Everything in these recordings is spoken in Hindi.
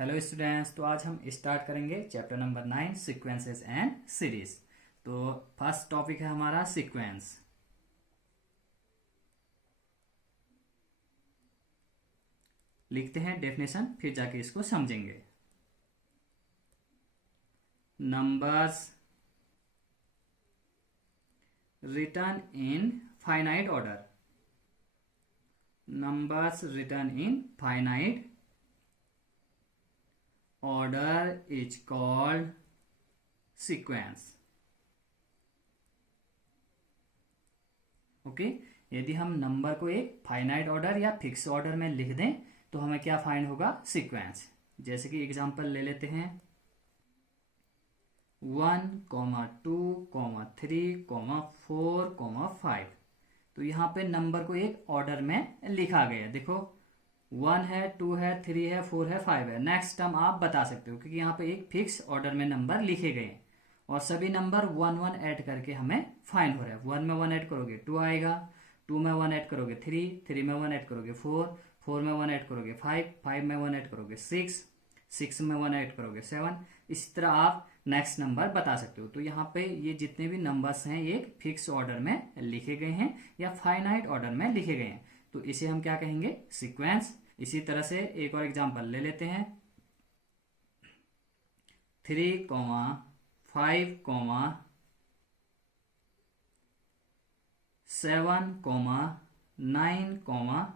हेलो स्टूडेंट्स, तो आज हम स्टार्ट करेंगे chapter number 9 sequences and series. तो फर्स्ट टॉपिक है हमारा सीक्वेंस। लिखते हैं डेफिनेशन, फिर जाके इसको समझेंगे। Numbers return in finite order. Numbers return in finite order is called sequence। Okay, यदि हम नंबर को एक फाइनाइट ऑर्डर या फिक्स ऑर्डर में लिख दें तो हमें क्या फाइंड होगा? सीक्वेंस। जैसे कि एग्जांपल ले लेते हैं 1, 2, 3, 4, 5। तो यहाँ पे नंबर को एक ऑर्डर में लिखा गया है। देखो 1 है, 2 है, 3 है, 4 है, 5 है। नेक्स्ट टर्म आप बता सकते हो क्योंकि यहाँ पे एक फिक्स ऑर्डर में नंबर लिखे गए हैं और सभी नंबर 1 1 ऐड करके हमें फाइंड हो रहा है। 1 में 1 ऐड करोगे 2 आएगा, 2 में 1 ऐड करोगे 3, 3 में 1 ऐड करोगे 4, 4 में 1 ऐड करोगे 5, 5 में 1 ऐड करोगे 6, 6 में 1 ऐड करोगे 7। इसी तरह आप नेक्स्ट नंबर बता सकते हो। तो यहाँ पे ये जितने भी नंबर्स हैं ये एक फिक्स ऑर्डर में लिखे गए हैं या फाइनाइट ऑर्डर में लिखे गए हैं, तो इसे हम क्या कहेंगे? सीक्वेंस। इसी तरह से एक और एग्जांपल ले लेते हैं 3, 5, 7, 9,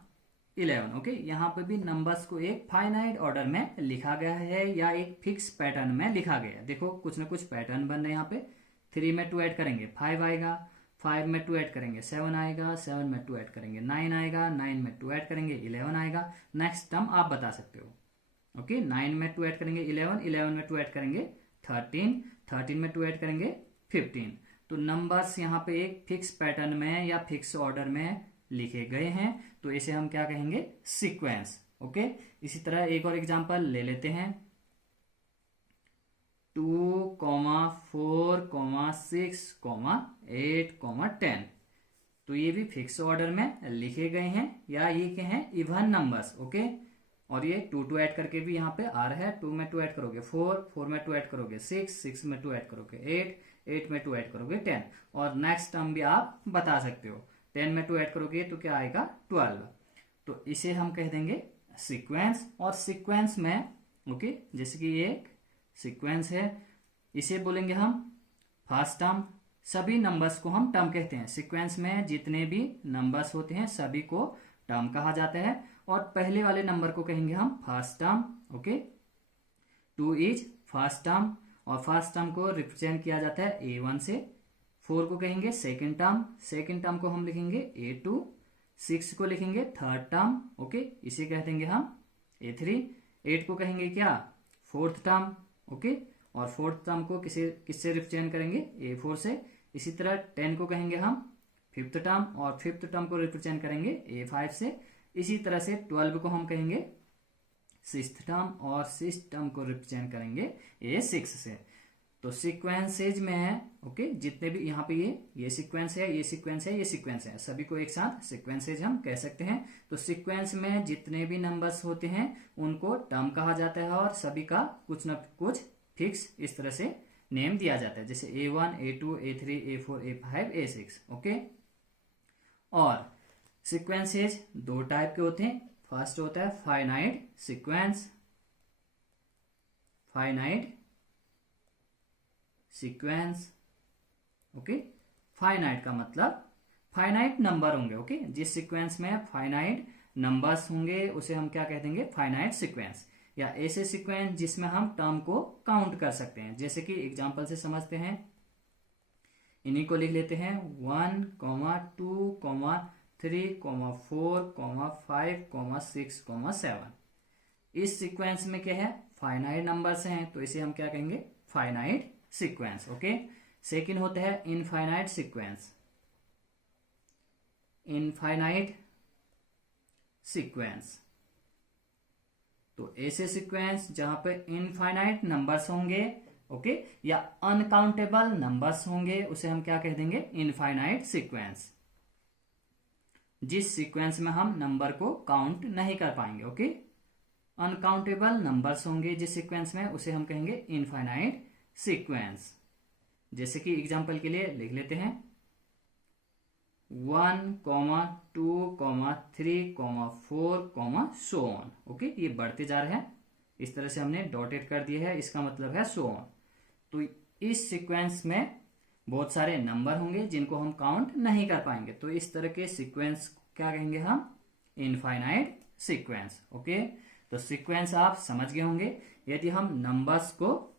11। ओके, यहाँ पे भी नंबर्स को एक फाइनाइट ऑर्डर में लिखा गया है या एक फिक्स पैटर्न में लिखा गया है। देखो कुछ ना कुछ पैटर्न बन रहे हैं। यहाँ पे 3 में 2 ऐड करेंगे 5 आएगा, 5 में 2 ऐड करेंगे 7 आएगा, 7 में 2 ऐड करेंगे 9 आएगा, 9 में 2 ऐड करेंगे 11 आएगा। नेक्स्ट टर्म आप बता सकते हो। ओके, 9 में 2 ऐड करेंगे 11, 11 में 2 ऐड करेंगे 13, 13 में 2 ऐड करेंगे 15। तो नंबर्स यहाँ पे एक फिक्स पैटर्न में या फिक्स ऑर्डर में लिखे गए हैं, तो इसे हम क्या कहेंगे? सीक्वेंस। ओके, इसी तरह एक और एग्जांपल ले लेते हैं 2, 4, 6, 8, 10। तो ये भी फिक्स ऑर्डर में लिखे गए हैं या ये क्या है? Even numbers. ओके, और ये 2 2 ऐड करके भी यहाँ पे आ रहा है। 2 में 2 ऐड करोगे 4, 4 में 2 ऐड करोगे 6, 6 में 2 ऐड करोगे 8, 8 में 2 ऐड करोगे 10। और नेक्स्ट टर्म भी आप बता सकते हो। 10 में 2 ऐड करोगे तो क्या आएगा? 12। तो इसे हम कह देंगे सीक्वेंस। और सीक्वेंस में ओके, जैसे कि ये एक सीक्वेंस है, इसे बोलेंगे हम फर्स्ट टर्म। सभी नंबर्स को हम टर्म कहते हैं। सीक्वेंस में जितने भी नंबर्स होते हैं सभी को टर्म कहा जाता है। और पहले वाले नंबर को कहेंगे हम first term. Okay, 2 is first term और फर्स्ट टर्म को रिप्रेजेंट किया जाता है A1 से। 4 को कहेंगे सेकेंड टर्म, सेकेंड टर्म को हम लिखेंगे A2, 6 को लिखेंगे थर्ड टर्म। ओके, इसे कह देंगे हम A3। 8 को कहेंगे क्या? Fourth term. ओके, और फोर्थ टर्म को किससे रिप्रेजेंट करेंगे? A4 से। इसी तरह 10 को कहेंगे हम फिफ्थ टर्म और फिफ्थ टर्म को रिप्रेजेंट करेंगे A5 से। इसी तरह से 12 को हम कहेंगे सिक्स्थ टर्म और सिक्स्थ टर्म को रिप्रेजेंट करेंगे A6 से। तो सीक्वेंसेज में है ओके, जितने भी यहाँ पे ये सीक्वेंस है, ये सीक्वेंस है, ये सीक्वेंस है, सभी को एक साथ सीक्वेंसेज हम कह सकते हैं। तो सीक्वेंस में जितने भी नंबर्स होते हैं उनको टर्म कहा जाता है और सभी का कुछ न कुछ फिक्स इस तरह से नेम दिया जाता है, जैसे A1, A2, A3, A4, A5, A6। Okay, और सीक्वेंसेज 2 टाइप के होते हैं। फर्स्ट होता है finite sequence. Finite sequence. Okay, finite का मतलब फाइनाइट नंबर होंगे। ओके, जिस सीक्वेंस में फाइनाइट नंबर्स होंगे उसे हम क्या कह देंगे? Finite sequence. या ऐसे सीक्वेंस जिसमें हम टर्म को काउंट कर सकते हैं। जैसे कि एग्जांपल से समझते हैं, इन्हीं को लिख लेते हैं 1, 2, 3, 4, 5, 6, 7। इस सीक्वेंस में क्या है? फाइनाइट नंबर्स हैं, तो इसे हम क्या कहेंगे? Finite sequence. ओके, सेकंड होता है इनफाइनाइट सीक्वेंस। इनफाइनाइट सीक्वेंस, तो ऐसे सीक्वेंस जहां पे इनफाइनाइट नंबर्स होंगे ओके, या अनकाउंटेबल नंबर्स होंगे उसे हम क्या कह देंगे? Infinite sequence. जिस सीक्वेंस में हम नंबर को काउंट नहीं कर पाएंगे। ओके, अनकाउंटेबल नंबर्स होंगे जिस सीक्वेंस में, उसे हम कहेंगे इनफाइनाइट सीक्वेंस। जैसे कि एग्जांपल के लिए लिख लेते हैं 1,2,3,4, सो ऑन। ओके, ये बढ़ते जा रहे हैं, इस तरह से हमने डॉटेड कर दिया है, इसका मतलब है सो ऑन। तो इस सीक्वेंस में बहुत सारे नंबर होंगे जिनको हम काउंट नहीं कर पाएंगे, तो इस तरह के सीक्वेंस क्या कहेंगे हम, इनफाइनाइट सीक्वेंस। ओके, तो सीक्वेंस आप समझ गए होंगे। यदि हम नंबर्स को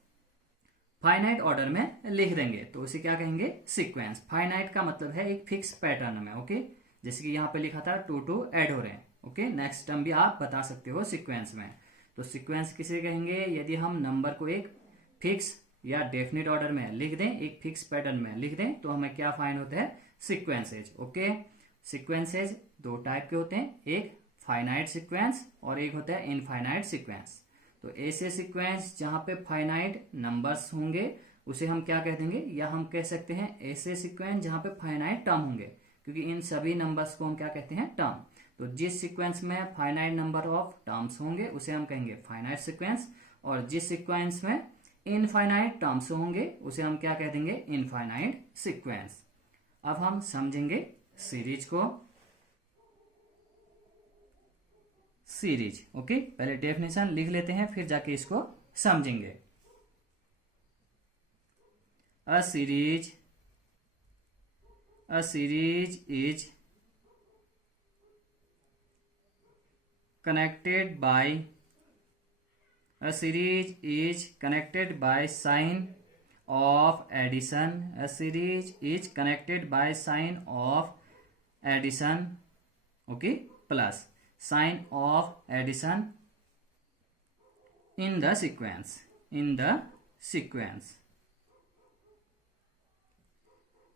फाइनाइट ऑर्डर में लिख देंगे तो उसे क्या कहेंगे, सीक्वेंस। फाइनाइट का मतलब है एक फिक्स पैटर्न में। ओके, जैसे कि यहाँ पे लिखा था 2 2 ऐड हो रहे हैं। ओके, नेक्स्ट टर्म भी आप बता सकते हो सीक्वेंस में। तो सीक्वेंस किसे कहेंगे, यदि हम नंबर को एक फिक्स या डेफिनेट ऑर्डर में लिख दें, एक फिक्स पैटर्न में लिख दें, तो हमें क्या फाइंड होता है, सीक्वेंसेज। ओके, सीक्वेंसेज दो टाइप के होते हैं, एक फाइनाइट सीक्वेंस और एक होता है इनफाइनाइट सीक्वेंस। तो ऐसे सीक्वेंस जहां पे फाइनाइट नंबर्स होंगे उसे हम क्या कह देंगे, या हम कह सकते हैं ऐसे सीक्वेंस जहां पे फाइनाइट टर्म होंगे, क्योंकि इन सभी नंबर्स को हम क्या कहते हैं, टर्म। तो जिस सीक्वेंस में फाइनाइट नंबर ऑफ टर्म्स होंगे उसे हम कहेंगे फाइनाइट सीक्वेंस, और जिस सीक्वेंस में इनफाइनाइट टर्म्स होंगे उसे हम क्या कह देंगे, इनफाइनाइट सीक्वेंस। अब हम समझेंगे सीरीज को। सीरीज, ओके, पहले डेफिनेशन लिख लेते हैं फिर जाके इसको समझेंगे। A series is connected by sign of addition. A series is connected by sign of addition, okay, plus sign of addition in the sequence।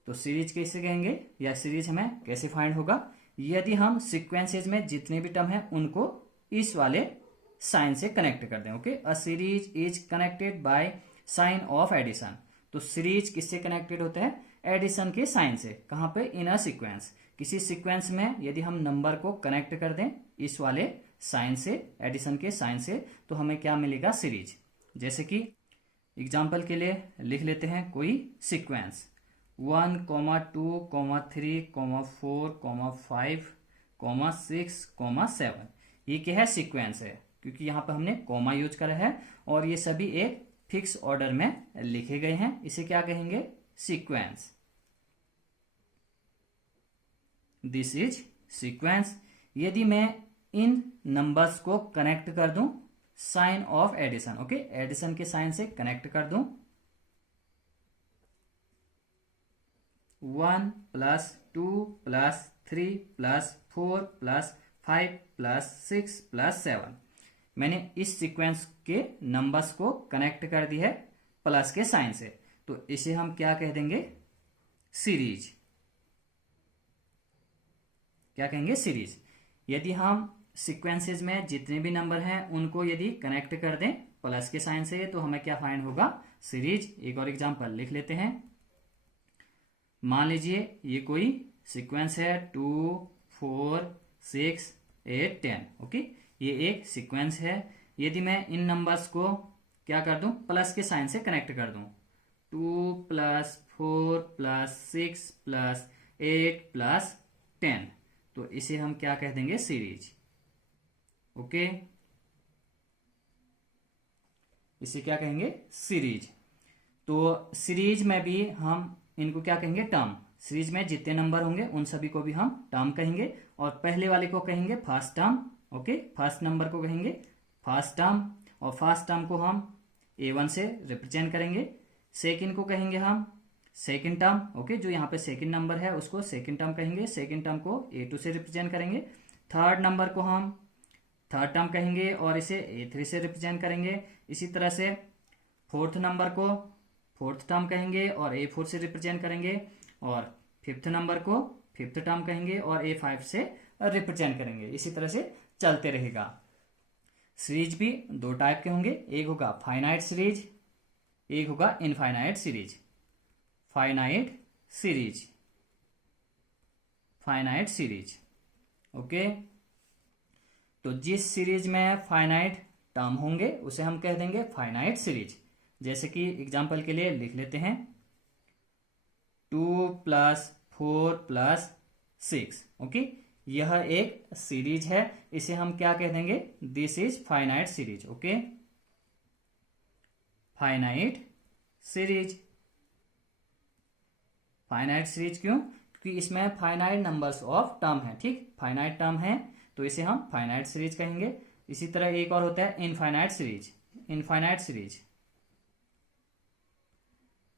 तो सीरीज कैसे कहेंगे, या सीरीज हमें कैसे फाइंड होगा, यदि हम सीक्वेंसेज में जितने भी टर्म हैं उनको इस वाले साइन से कनेक्ट कर दें। Okay, a series is connected by sign of addition. तो सीरीज किससे कनेक्टेड होता है, एडिशन के साइन से। कहां पे, इन अ सीक्वेंस। किसी सीक्वेंस में यदि हम नंबर को कनेक्ट कर दें इस वाले साइन से, एडिशन के साइन से, तो हमें क्या मिलेगा, सीरीज। जैसे कि एग्जाम्पल के लिए लिख लेते हैं कोई सीक्वेंस 1, 2, 3, 4, 5, 6, 7। ये क्या है, सीक्वेंस है, क्योंकि यहाँ पर हमने कॉमा यूज करा है और ये सभी एक फिक्स ऑर्डर में लिखे गए हैं। इसे क्या कहेंगे, सीक्वेंस। This is sequence. यदि मैं इन नंबर्स को कनेक्ट कर दूं sign of addition, okay, addition के साइन से कनेक्ट कर दूं, 1 + 2 + 3 + 4 + 5 + 6 + 7। मैंने इस सीक्वेंस के नंबर्स को कनेक्ट कर दी है प्लस के साइन से, तो इसे हम क्या कह देंगे, सीरीज। क्या कहेंगे, सीरीज। यदि हम सीक्वेंसेज में जितने भी नंबर हैं उनको यदि कनेक्ट कर दें प्लस के साइन से, तो हमें क्या फाइंड होगा, सीरीज। एक और एग्जांपल लिख लेते हैं। मान लीजिए ये कोई सीक्वेंस है 2, 4, 6, 8, 10। ओके, ये एक सीक्वेंस है। यदि मैं इन नंबर्स को क्या कर दूं, प्लस के साइन से कनेक्ट कर दूं, 2 + 4 + 6 + 8 + 10, तो इसे हम क्या कह देंगे, सीरीज। ओके, इसे क्या कहेंगे, सीरीज। तो सीरीज में भी हम इनको क्या कहेंगे, टर्म। सीरीज में जितने नंबर होंगे उन सभी को भी हम टर्म कहेंगे, और पहले वाले को कहेंगे first term. Okay, first number को कहेंगे फर्स्ट टर्म, और फर्स्ट टर्म को हम A1 से रिप्रेजेंट करेंगे। सेकंड को कहेंगे हम सेकंड टर्म। ओके, जो यहाँ पे सेकंड नंबर है उसको सेकंड टर्म कहेंगे, सेकंड टर्म को A2 से रिप्रेजेंट करेंगे। थर्ड नंबर को हम थर्ड टर्म कहेंगे और इसे A3 से रिप्रेजेंट करेंगे। इसी तरह से फोर्थ नंबर को फोर्थ टर्म कहेंगे और A4 से रिप्रेजेंट करेंगे, और फिफ्थ नंबर को फिफ्थ टर्म कहेंगे और A5 से रिप्रेजेंट करेंगे। इसी तरह से चलते रहेगा। सीरीज भी दो टाइप के होंगे, एक होगा फाइनाइट सीरीज, एक होगा infinite series. Finite series, finite series. Okay, तो जिस सीरीज में फाइनाइट टर्म होंगे उसे हम कह देंगे फाइनाइट सीरीज। जैसे कि एग्जांपल के लिए लिख लेते हैं 2+4+6। ओके, यह एक सीरीज है, इसे हम क्या कह देंगे, this is finite series. Okay, finite series. Finite series क्यों? क्योंकि इसमें फाइनाइट नंबर्स ऑफ टर्म है। ठीक, फाइनाइट टर्म है तो इसे हम फाइनाइट सीरीज कहेंगे। इसी तरह एक और होता है infinite series. Infinite series,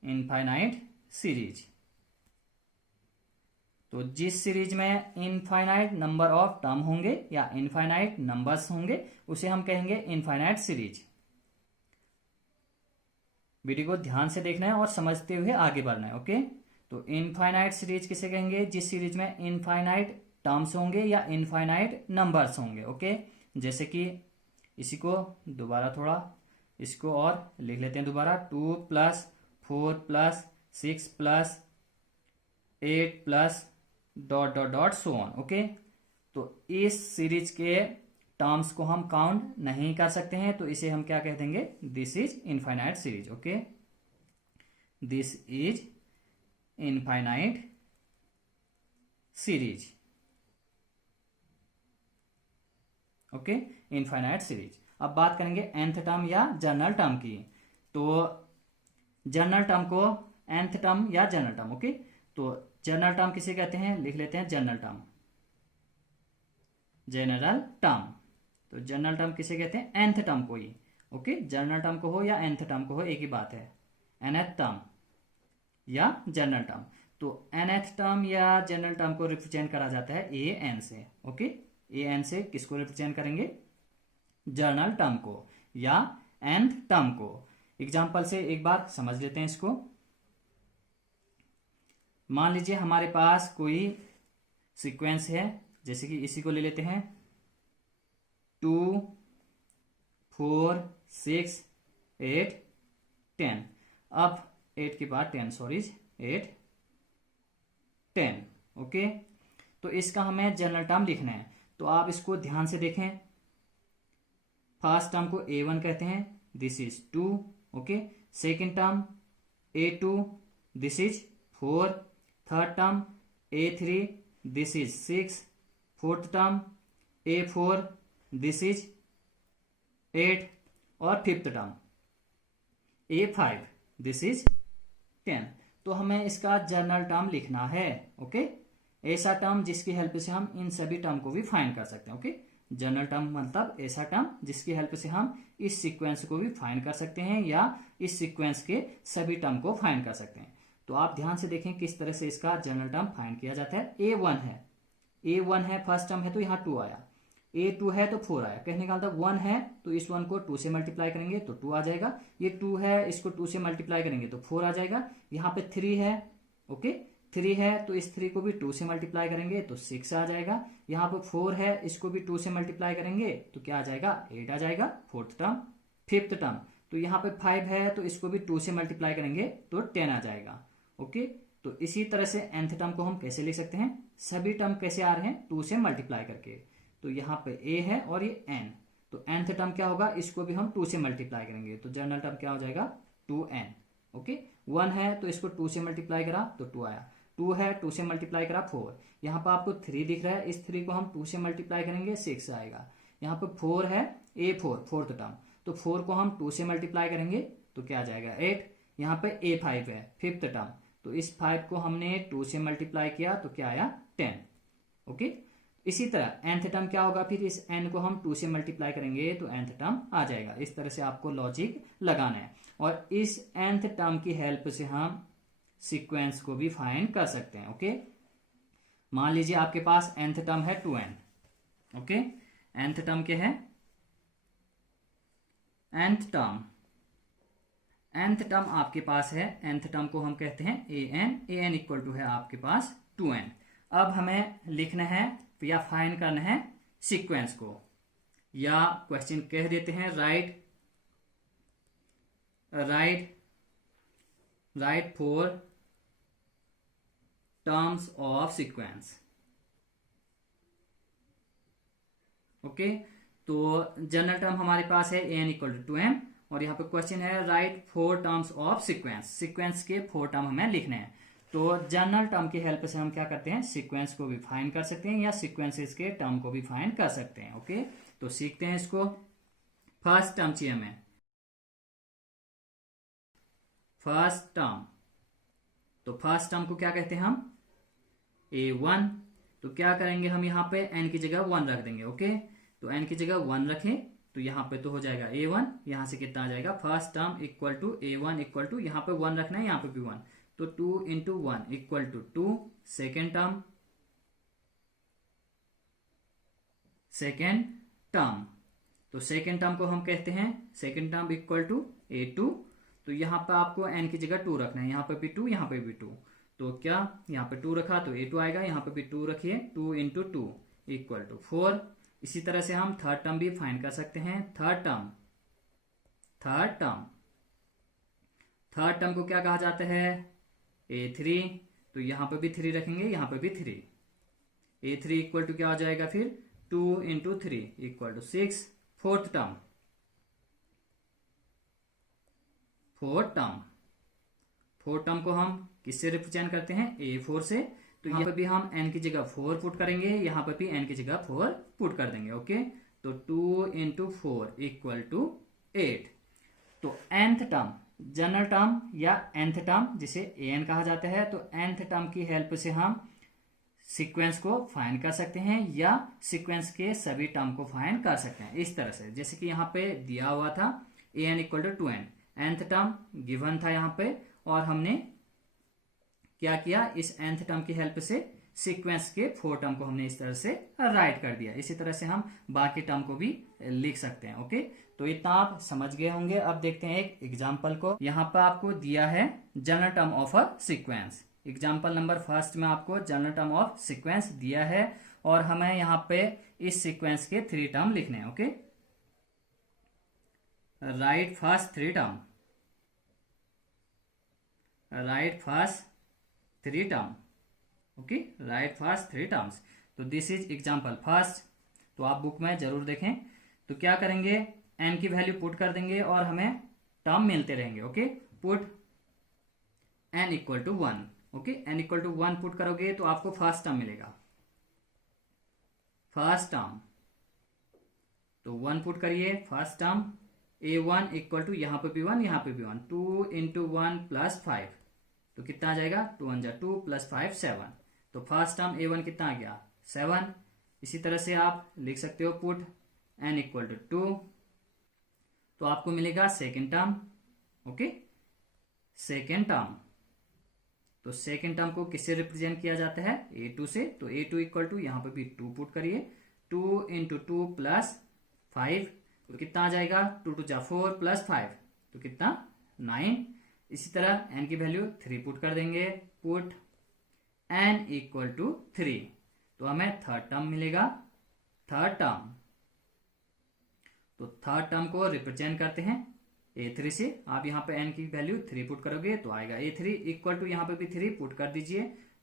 infinite series. तो जिस सीरीज में इनफाइनाइट नंबर ऑफ टर्म होंगे या इनफाइनाइट नंबर्स होंगे उसे हम कहेंगे इनफाइनाइट सीरीज। वीडियो को ध्यान से देखना है और समझते हुए आगे बढ़ना है। ओके, तो इनफाइनाइट सीरीज किसे कहेंगे? जिस सीरीज में इनफाइनाइट टर्म्स होंगे या इनफाइनाइट नंबर्स होंगे। ओके, जैसे कि इसी को दोबारा थोड़ा इसको और लिख लेते हैं दोबारा, 2+4+6+8+ ... सो ऑन। ओके, तो इस सीरीज के टर्म्स को हम काउंट नहीं कर सकते हैं तो इसे हम क्या कह देंगे, this is infinite series. Okay, this is infinite series. Okay, infinite series. अब बात करेंगे nth टर्म या जनरल टर्म की। तो जनरल टर्म को nth टर्म या जनरल टर्म। ओके, तो जनरल टर्म किसे कहते हैं? लिख लेते हैं जनरल टर्म। जनरल टर्म, तो जनरल टर्म किसे कहते हैं? nth टर्म को ही। ओके, जनरल टर्म को हो या nth टर्म को हो एक ही बात है, nth टर्म या जनरल टर्म। तो nth टर्म या जनरल टर्म को रिप्रेजेंट करा जाता है an से। ओके, an से किसको रिप्रेजेंट करेंगे? जनरल टर्म को या nth टर्म को। एग्जांपल से एक बार समझ लेते हैं इसको। मान लीजिए हमारे पास कोई सीक्वेंस है, जैसे कि इसी को ले लेते हैं 2, 4, 6, 8, 10। अब 8 के बाद 10, सॉरी 8, 10। ओके, तो इसका हमें जनरल टर्म लिखना है। तो आप इसको ध्यान से देखें। फर्स्ट टर्म को A1 कहते हैं, this is 2। Okay, second term A2, this is 4। Third term A3, this is 6। Fourth term A4, this is 8। और fifth term A5, this is 10। तो हमें इसका जनरल टर्म लिखना है। ओके, ऐसा टर्म जिसकी हेल्प से हम इन सभी टर्म को भी फाइंड कर सकते हैं। ओके, जनरल टर्म मतलब ऐसा टर्म जिसकी हेल्प से हम इस सीक्वेंस को भी फाइंड कर सकते हैं या इस सीक्वेंस के सभी टर्म को फाइंड कर सकते हैं। तो आप ध्यान से देखें किस तरह से इसका जनरल टर्म फाइंड किया जाता है। A1 है फर्स्ट टर्म है तो यहाँ 2 आया, A2 है तो 4 आया। कहने का मतलब 1 है तो इस 1 को 2 से मल्टीप्लाई करेंगे तो 2 आ जाएगा। ये 2 है, इसको 2 से मल्टीप्लाई करेंगे तो 4 आ जाएगा। यहाँ पे 3 है। ओके, 3 है तो इस 3 को भी 2 से मल्टीप्लाई करेंगे तो 6 आ जाएगा। यहाँ पे 4 है, इसको भी 2 से मल्टीप्लाई करेंगे तो क्या आ जाएगा, 8 आ जाएगा। Fourth term. फिफ्थ टर्म, तो यहाँ पे 5 है तो इसको भी 2 से मल्टीप्लाई करेंगे तो 10 आ जाएगा। ओके, तो इसी तरह से nth टर्म को हम कैसे लिख सकते हैं? सभी टर्म कैसे आ रहे हैं? 2 से मल्टीप्लाई करके। तो यहाँ पे a है और ये n, तो nth टर्म क्या होगा, इसको भी हम 2 से मल्टीप्लाई करेंगे तो जनरल टर्म क्या हो जाएगा, 2n। ओके, 1 है तो इसको 2 से मल्टीप्लाई करा तो 2 आया। 2 है, 2 से मल्टीप्लाई करा 4। यहाँ पर आपको 3 दिख रहा है, इस 3 को हम 2 से मल्टीप्लाई करेंगे 6 आएगा। यहाँ पे 4 है, A4 फोर्थ टर्म, तो 4 को हम 2 से मल्टीप्लाई करेंगे तो क्या आ जाएगा, 8। यहाँ पे A5 है फिफ्थ टर्म, तो इस 5 को हमने 2 से मल्टीप्लाई किया तो क्या आया, 10। ओके, इसी तरह nth टर्म क्या होगा, फिर इस n को हम 2 से मल्टीप्लाई करेंगे तो nth टर्म आ जाएगा। इस तरह से आपको लॉजिक लगाना है और इस nth टर्म की हेल्प से हम सीक्वेंस को भी फाइंड कर सकते हैं। ओके, मान लीजिए आपके पास nth टर्म है 2n। ओके, nth टर्म क्या है, nth टर्म आपके पास है, nth टर्म को हम कहते हैं an इक्वल टू है आपके पास 2n। अब हमें लिखना है या फाइंड करना है सीक्वेंस को, या क्वेश्चन कह देते हैं right 4 terms of sequence. Okay, तो जनरल टर्म हमारे पास है an इक्वल टू 2m, और यहाँ पे क्वेश्चन है right 4 terms of sequence, sequence के 4 टर्म हमें लिखने हैं। तो जनरल टर्म की हेल्प से हम क्या करते हैं, सीक्वेंस को भी फाइंड कर सकते हैं या सीक्वेंसेस के टर्म को भी फाइंड कर सकते हैं। ओके, तो सीखते हैं इसको। फर्स्ट टर्म चाहिए हमें, फर्स्ट टर्म। तो फर्स्ट टर्म को क्या कहते हैं हम, a1। तो क्या करेंगे हम, यहाँ पे n की जगह 1 रख देंगे। ओके, तो n की जगह 1 रखें तो यहाँ पे तो हो जाएगा a1, यहाँ से कितना आ जाएगा, first term equal to a1 equal to, यहाँ पे 1 रखना है, यहाँ पे भी 1, तो 2 into 1 equal to 2। Second term, second term, तो सेकेंड टर्म को हम कहते हैं second term equal to a2। तो यहाँ पे आपको n की जगह 2 रखना है, यहाँ पे भी 2, यहाँ पे भी 2, तो क्या यहाँ पे 2 रखा तो a2 आएगा, यहाँ पे भी 2 रखिए, 2 इंटू 2 इक्वल टू 4। इसी तरह से हम थर्ड टर्म भी फाइंड कर सकते हैं। Third term, third term, third term को क्या कहा जाता है, a3। तो यहाँ पे भी 3 रखेंगे, यहाँ पे भी 3, a3 इक्वल टू क्या हो जाएगा फिर 2 into 3 equal to 6। Fourth term, fourth term, fourth term को हम किससे रिप्रेजेंट करते हैं, a4 से। तो यहाँ पे भी हम n की जगह 4 पुट करेंगे, यहाँ पे भी n की जगह 4 पुट कर देंगे। ओके, तो 2 इंटू 4 इक्वल टू 8। तो nth टर्म, जनरल टर्म या nth टर्म जिसे an कहा जाता है, तो nth टर्म की हेल्प से हम सीक्वेंस को फाइंड कर सकते हैं या सीक्वेंस के सभी टर्म को फाइंड कर सकते हैं इस तरह से। जैसे कि यहाँ पे दिया हुआ था an equal to 2n, nth term given था यहाँ पे, और हमने क्या किया, इस nth टर्म की हेल्प से सीक्वेंस के 4 टर्म को हमने इस तरह से राइट कर दिया। इसी तरह से हम बाकी टर्म को भी लिख सकते हैं। ओके, तो इतना आप समझ गए होंगे। अब देखते हैं एक एग्जांपल को। यहाँ पर आपको दिया है general term of a sequence. Example number first में आपको जनरल टर्म ऑफ सीक्वेंस दिया है और हमें यहाँ पे इस सीक्वेंस के 3 टर्म लिखने हैं। Okay, right first 3 term, right first 3 term. Okay, right first 3 terms. तो दिस इज एग्जांपल फर्स्ट। तो आप बुक में जरूर देखें। तो क्या करेंगे, n की वैल्यू पुट कर देंगे और हमें टर्म मिलते रहेंगे। Okay, put n equal to 1। Okay, n equal to 1 put करोगे तो आपको फर्स्ट टर्म मिलेगा, फर्स्ट टर्म। तो 1 पुट करिए, first term a1 equal to, यहाँ पे भी 1, यहाँ पे भी 1, 2 इंटू 1 प्लस 5, तो कितना आ जाएगा, 2 1 जा 2 प्लस 5 7। तो फर्स्ट टर्म a1 कितना आ गया, 7। इसी तरह से आप लिख सकते हो पुट n इक्वल टू 2, तो आपको मिलेगा second term. Okay, second term. तो सेकेंड टर्म को किससे रिप्रेजेंट किया जाता है, a2 से। तो a2 इक्वल टू, यहाँ पे भी 2 पुट करिए, 2 इंटू 2 प्लस 5, तो कितना आ जाएगा, 2 2 जा 4 प्लस 5, तो कितना 9। इसी तरह n की वैल्यू 3 पुट कर देंगे, पुट n इक्वल टू 3, तो हमें थर्ड टर्म मिलेगा, थर्ड टर्म। तो थर्ड टर्म को रिप्रेजेंट करते हैं a3 से। आप यहाँ पे n की वैल्यू 3 पुट करोगे तो आएगा a3 इक्वल टू, यहाँ पे भी 3 पुट कर दीजिए,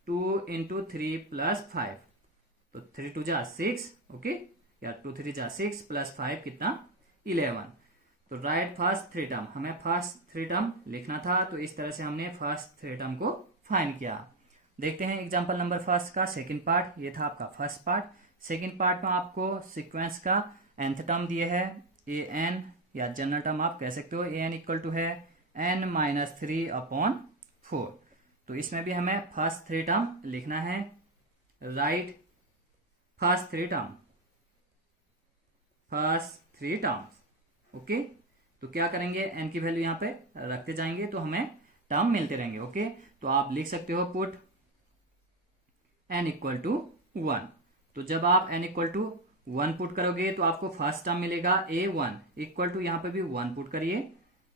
2 इंटू 3 प्लस 5, तो 3 2 जा 6। ओके, या 2 3 जा 6 प्लस 5 कितना 11। तो राइट फर्स्ट 3 टर्म, हमें फर्स्ट 3 टर्म लिखना था, तो इस तरह से हमने फर्स्ट 3 टर्म को फाइंड किया। देखते हैं एग्जांपल नंबर फर्स्ट का सेकंड पार्ट। ये था आपका फर्स्ट पार्ट। सेकंड पार्ट में आपको सीक्वेंस का nth टर्म दिए है an, या जनरल टर्म आप कह सकते हो, an इक्वल टू है n माइनस 3 अपॉन 4। तो इसमें भी हमें फर्स्ट 3 टर्म लिखना है, right first 3 term, first 3 terms. Okay, तो क्या करेंगे, n की वैल्यू यहाँ पे रखते जाएंगे तो हमें टर्म मिलते रहेंगे। ओके, तो आप लिख सकते हो पुट n इक्वल टू 1। तो जब आप n इक्वल टू 1 पुट करोगे तो आपको फर्स्ट टर्म मिलेगा a1 इक्वल टू, यहाँ पे भी 1 पुट करिए,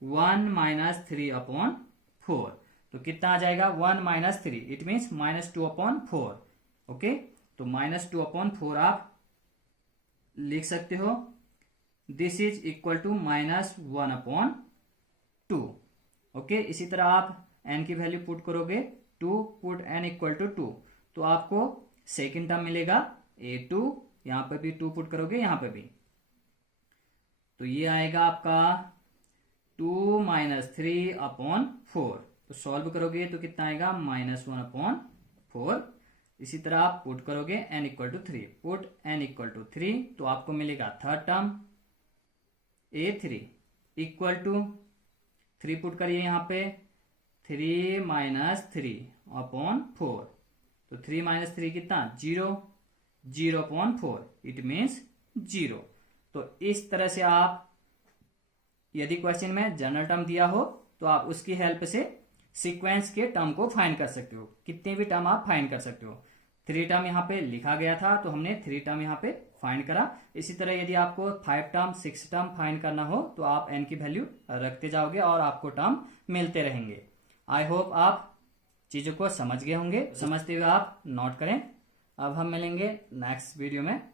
1 माइनस 3 अपॉन 4, तो कितना आ जाएगा 1 minus 3, it means minus 2 upon 4। Okay, तो माइनस 2 अपॉन 4 आप लिख सकते हो। This is equal to minus 1 upon 2। Okay, इसी तरह आप n की वैल्यू पुट करोगे, 2 पुट n इक्वल टू 2, तो आपको सेकेंड टर्म मिलेगा a2, यहाँ पे भी 2 पुट करोगे, यहाँ पे भी तो ये आएगा आपका 2 - 3/4। तो सॉल्व करोगे तो कितना आएगा -1/4। इसी तरह आप पुट करोगे n = 3, पुट n = 3 तो आपको मिलेगा थर्ड टर्म a3 = 3 पुट करिए यहाँ पे 3 - 3/4। तो 3 - 3 कितना 0, 0/4 इट मीन्स 0। तो इस तरह से आप यदि क्वेश्चन में जनरल टर्म दिया हो तो आप उसकी हेल्प से सीक्वेंस के टर्म को फाइंड कर सकते हो। कितने भी टर्म आप फाइंड कर सकते हो। 3 टर्म यहाँ पे लिखा गया था तो हमने 3 टर्म यहाँ पे फाइंड करा। इसी तरह यदि आपको 5 टर्म 6 टर्म फाइंड करना हो तो आप n की वैल्यू रखते जाओगे और आपको टर्म मिलते रहेंगे। आई होप आप चीजों को समझ गए होंगे। समझते हुए आप नोट करें। अब हम मिलेंगे नेक्स्ट वीडियो में।